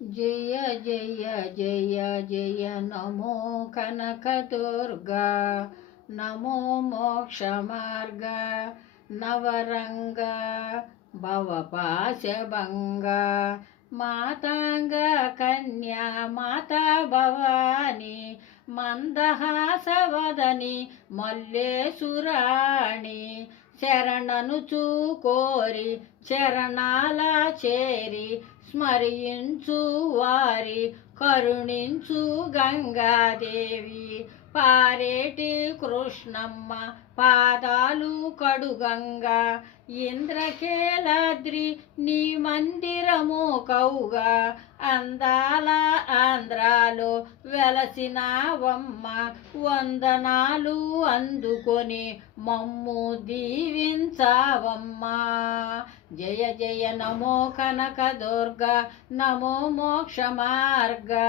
జయ జయ జయ జయ నమో కనకదుర్గా నమో మోక్ష మార్గ నవరంగ భవపాశభంగ మాతాంగ కన్యా మాతా భవాని మందహాసవదని మల్లేశురాణి శరణను చూకోరి చరణాల చేరి స్మరించు వారి కరుణించు గంగాదేవి. పారేటి కృష్ణమ్మ పాదాలు కడుగంగా. ఇంద్రకేలాద్రి నీ మందిరము కౌగా. అందాల ఆంధ్రాలో వెలసినావమ్మ వందనాలు అందుకొని మమ్ము దీవించావమ్మా. జయ జయ నమో కనక దుర్గా నమో మోక్ష మార్గా.